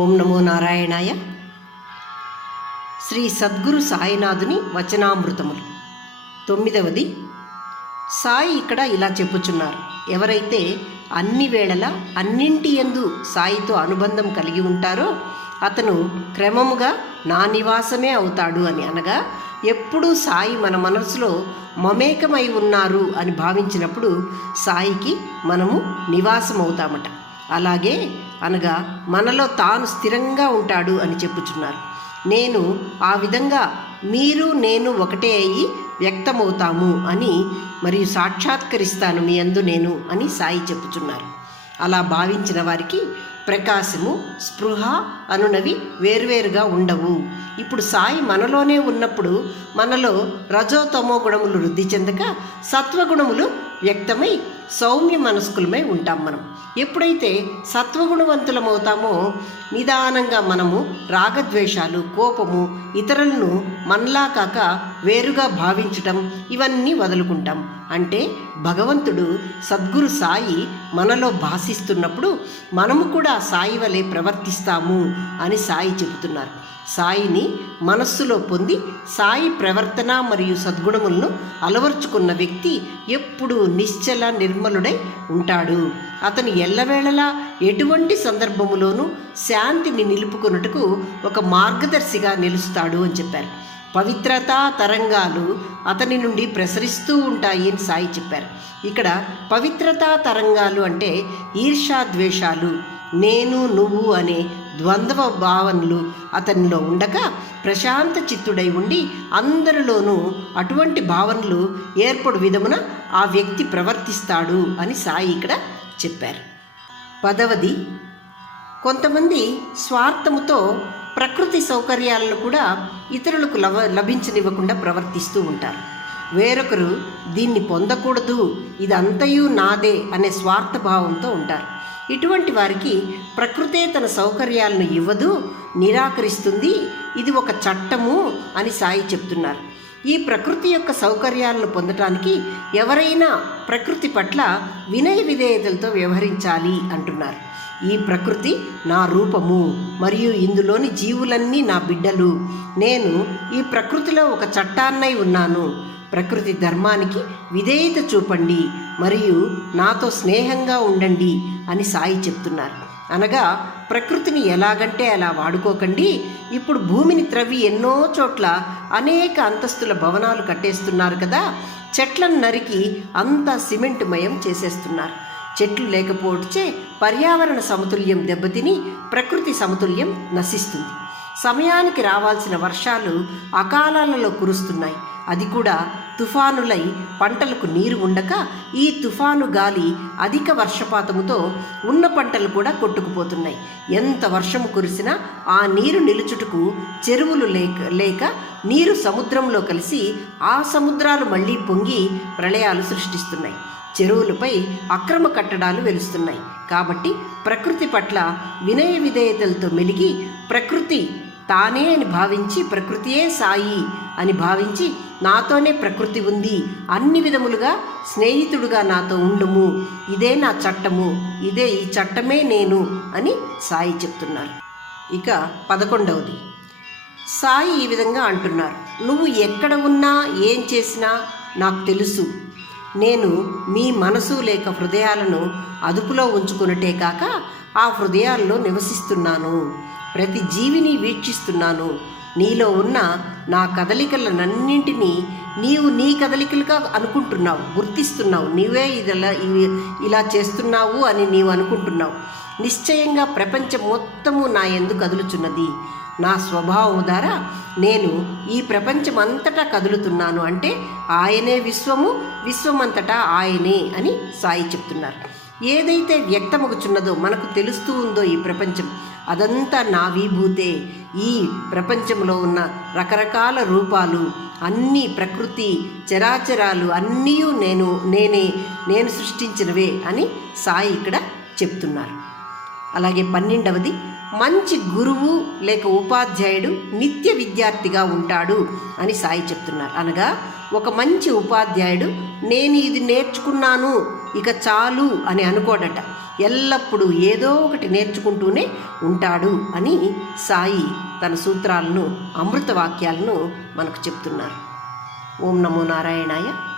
ఓం నమో నారాయణాయ. శ్రీ సద్గురు సాయినాథుని వచనామృతములు 9వది. సాయి ఇక్కడ ఇలా చెప్పుచున్నారు, ఎవరైతే అన్ని వేళలా అన్నింటి యందు సాయితో అనుబంధం కలిగి ఉంటారో అతను క్రమముగా నా నివాసమే అవుతాడు అని. అనగా ఎప్పుడూ సాయి మన మనసులో మమేకమై ఉన్నారు అని భావించినప్పుడు సాయికి మనము నివాసం అవుతామట. అలాగే అనగా మనలో తాను స్థిరంగా ఉంటాడు అని చెప్పుచున్నారు. నేను ఆ విధంగా మీరు నేను ఒకటే అయ్యి వ్యక్తమవుతాము అని మరియు సాక్షాత్కరిస్తాను మీ యందు నేను అని సాయి చెప్పుచున్నారు. అలా భావించిన వారికి ప్రకాశము, స్పృహ అనునవి వేర్వేరుగా ఉండవు. ఇప్పుడు సాయి మనలోనే ఉన్నప్పుడు మనలో రజోతమో గుణములు వృద్ధి చెందక సత్వగుణములు వ్యక్తమై సౌమ్య మనస్కులమై ఉంటాం. మనం ఎప్పుడైతే సత్వగుణవంతులమవుతామో నిదానంగా మనము రాగద్వేషాలు, కోపము, ఇతరులను మనలా కాక వేరుగా భావించటం ఇవన్నీ వదులుకుంటాం. అంటే భగవంతుడు సద్గురు సాయి మనలో భాషిస్తున్నప్పుడు మనము కూడా సాయి వలె ప్రవర్తిస్తాము అని సాయి చెబుతున్నారు. సాయిని మనస్సులో పొంది సాయి ప్రవర్తన మరియు సద్గుణములను అలవర్చుకున్న వ్యక్తి ఎప్పుడూ నిశ్చల నిర్మలుడై ఉంటాడు. అతను ఎల్లవేళలా ఎటువంటి సందర్భములోనూ శాంతిని నిలుపుకొనుటకు ఒక మార్గదర్శిగా నిలుస్తాడు అని చెప్పారు. పవిత్రతా తరంగాలు అతని నుండి ప్రసరిస్తూ ఉంటాయి అని సాయి చెప్పారు. ఇక్కడ పవిత్రతా తరంగాలు అంటే ఈర్ష్యాద్వేషాలు, నేను నువ్వు అనే ద్వంద్వ భావనలు అతనిలో ఉండక ప్రశాంత చిత్తుడై ఉండి అందరిలోనూ అటువంటి భావనలు ఏర్పడు విధమున ఆ వ్యక్తి ప్రవర్తిస్తాడు అని సాయి ఇక్కడ చెప్పారు. 10వది. కొంతమంది స్వార్థముతో ప్రకృతి సౌకర్యాలను కూడా ఇతరులకు లభించనివ్వకుండా ప్రవర్తిస్తూ ఉంటారు. వేరొకరు దీన్ని పొందకూడదు, ఇదంతయు నాదే అనే స్వార్థభావంతో ఉంటారు. ఇటువంటి వారికి ప్రకృతే తన సౌకర్యాలను ఇవ్వదు, నిరాకరిస్తుంది. ఇది ఒక చట్టము అని సాయి చెప్తున్నారు. ఈ ప్రకృతి యొక్క సౌకర్యాలను పొందటానికి ఎవరైనా ప్రకృతి పట్ల వినయ విధేయతలతో వ్యవహరించాలి అంటున్నారు. ఈ ప్రకృతి నా రూపము మరియు ఇందులోని జీవులన్నీ నా బిడ్డలు. నేను ఈ ప్రకృతిలో ఒక చట్టాన్నై ఉన్నాను. ప్రకృతి ధర్మానికి విధేయత చూపండి మరియు నాతో స్నేహంగా ఉండండి అని సాయి చెప్తున్నారు. అనగా ప్రకృతిని ఎలాగంటే అలా వాడుకోకండి. ఇప్పుడు భూమిని త్రవ్వి ఎన్నో చోట్ల అనేక అంతస్తుల భవనాలు కట్టేస్తున్నారు కదా, చెట్లను నరికి అంతా సిమెంటుమయం చేసేస్తున్నారు. చెట్లు లేకపోవచ్చే పర్యావరణ సమతుల్యం దెబ్బతిని ప్రకృతి సమతుల్యం నశిస్తుంది. సమయానికి రావాల్సిన వర్షాలు అకాలాలలో కురుస్తున్నాయి. అది కూడా తుఫానులై పంటలకు నీరు ఉండక ఈ తుఫాను గాలి అధిక వర్షపాతముతో ఉన్న పంటలు కూడా కొట్టుకుపోతున్నాయి. ఎంత వర్షము కురిసినా ఆ నీరు నిలుచుటకు చెరువులు లేక నీరు సముద్రంలో కలిసి ఆ సముద్రాలు మళ్ళీ పొంగి ప్రళయాలు సృష్టిస్తున్నాయి. చెరువులపై అక్రమ కట్టడాలు వెలుస్తున్నాయి. కాబట్టి ప్రకృతి పట్ల వినయ విధేయతలతో మెలిగి ప్రకృతి తానే అని భావించి, ప్రకృతియే సాయి అని భావించి, నాతోనే ప్రకృతి ఉంది, అన్ని విధములుగా స్నేహితుడుగా నాతో ఉండుము, ఇదే నా చట్టము, ఈ చట్టమే నేను అని సాయి చెప్తున్నారు. ఇక 11వది. సాయి ఈ విధంగా అంటున్నారు, నువ్వు ఎక్కడ ఉన్నా ఏం చేసినా నాకు తెలుసు. నేను మీ మనసు లేక హృదయాలను అదుపులో ఉంచుకున్నట్టే కాక ఆ హృదయాల్లో నివసిస్తున్నాను. ప్రతి జీవిని వీక్షిస్తున్నాను. నీలో ఉన్న నా కదలికలనన్నింటినీ నీవు నీ కదలికలుగా అనుకుంటున్నావు, గుర్తిస్తున్నావు. నీవే ఇలా చేస్తున్నావు అని నీవు అనుకుంటున్నావు. నిశ్చయంగా ప్రపంచం మొత్తము నా యందు కదులుచున్నది. నా స్వభావం ద్వారా నేను ఈ ప్రపంచం అంతటా కదులుతున్నాను. అంటే ఆయనే విశ్వము, విశ్వమంతటా ఆయనే అని సాయి చెప్తున్నారు. ఏదైతే వ్యక్తమగుచున్నదో, మనకు తెలుస్తూ ఉందో ఈ ప్రపంచం, అదంతా నా విభూతే. ఈ ప్రపంచంలో ఉన్న రకరకాల రూపాలు అన్నీ ప్రకృతి చరాచరాలు అన్నీ నేను సృష్టించినవే అని సాయి ఇక్కడ చెప్తున్నారు. అలాగే 12వది. మంచి గురువు లేక ఉపాధ్యాయుడు నిత్య విద్యార్థిగా ఉంటాడు అని సాయి చెప్తున్నారు. అనగా ఒక మంచి ఉపాధ్యాయుడు నేను ఇది నేర్చుకున్నాను, ఇక చాలు అని అనుకోడట. ఎల్లప్పుడూ ఏదో ఒకటి నేర్చుకుంటూనే ఉంటాడు అని సాయి తన సూత్రాలను, అమృత వాక్యాలను మనకు చెప్తున్నారు. ఓం నమో నారాయణాయ.